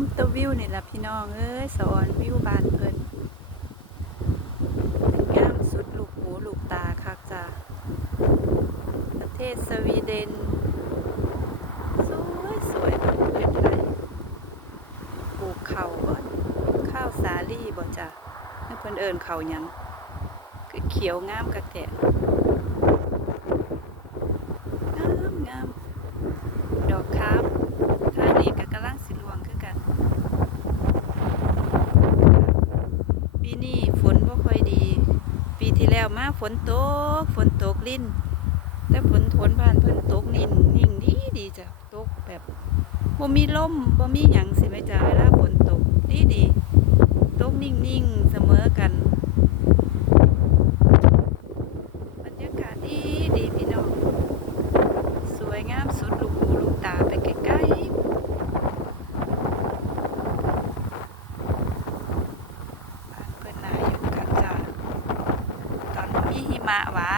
มตัววิวนี่แหละพี่น้องเอ้ยสอนวิวบ้านเพิ่นงามสุดลูกหูลูกตาคักจ้าประเทศสวีเดนสวยสวยแบบเป็นไรปลูกข้าวบ่ข้าวสาลี่บ่จ้าให้เพิ่นเอิ้นข้าวหยังคือเขียวงามคักแท้งามงามดอกคามท่านี้ก็กำลังสิร่วงคือกันปีนี้ฝนบ่ค่อยดีปีที่แล้วมาฝนตกลิ้นแต่ฝนบ้านเพิ่นตกนิ่งดีดีจ้ะตกแบบบ่มีลมบ่มีหยังสิแม่จ้าเวลาฝนตกดีตกนิ่งเสมอกันบรรยากาศดีพี่น้องสวยงามสุดลูกหูลูกตาไปไกลๆบ้านเพิ่นน่าอยู่กันจ้ะตอนบ่มีหิมะหว่า